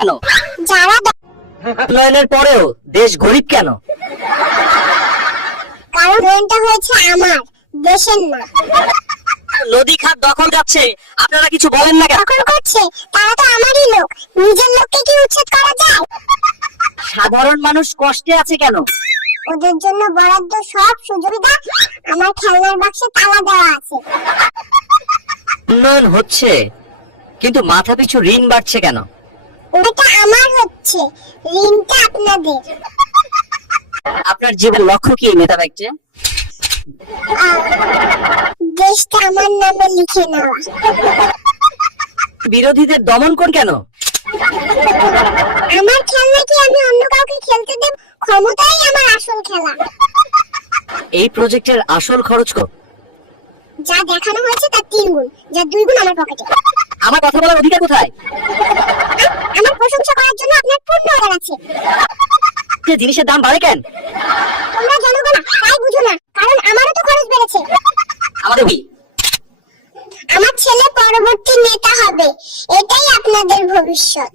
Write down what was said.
কেন? যারা উন্নয়নের পরেও দেশ গরিব কেন? কারণ ঋণটা হয়েছে আমার, দেশের না। নদী খাত দখল যাচ্ছে, আপনারা কিছু বলেন না কেন? দখল করছে তারা তো আমারই লোক, নিজের লোককে কি উচ্ছেদ করা যায়? সাধারণ মানুষ কষ্টে আছে কেন? ওদের জন্য বরাদ্দ সব সুবিধা আমার খেলনার বাক্সে তালা দেওয়া আছে। উন্নয়ন হচ্ছে, কিন্তু মাথা পিছু ঋণ বাড়ছে কেন? ওটা আমার হচ্ছে, ঋণটা আপনাদের। আপনার জীবন লক্ষ্য কি নেতা ব্যক্তি? দেশটা আমার নামে লিখে নেওয়া। বিরোধীদের দমন কোন কেন? আমার খেলনা কি আমি অন্য কাউকে খেলতে দেব? ক্ষমতাই আমার আসল খেলা। এই প্রজেক্টের আসল খরচ কত? যা দেখানো হয়েছে তার 3 গুণ, যা 2 গুণ আমার পকেটে। আমার কথা বলার অধিকার কোথায়? আমার প্রশংসা করার জন্য আপনার পূর্ণ অধিকার আছে। যে জিনিসের দাম বাড়ে কেন? তোমরা জনগণ তাই বুঝো না, কারণ আমারও তো খরচ বেড়েছে। আমাদের কি? আমার ছেলে পরবর্তী নেতা হবে, এটাই আপনাদের ভবিষ্যৎ।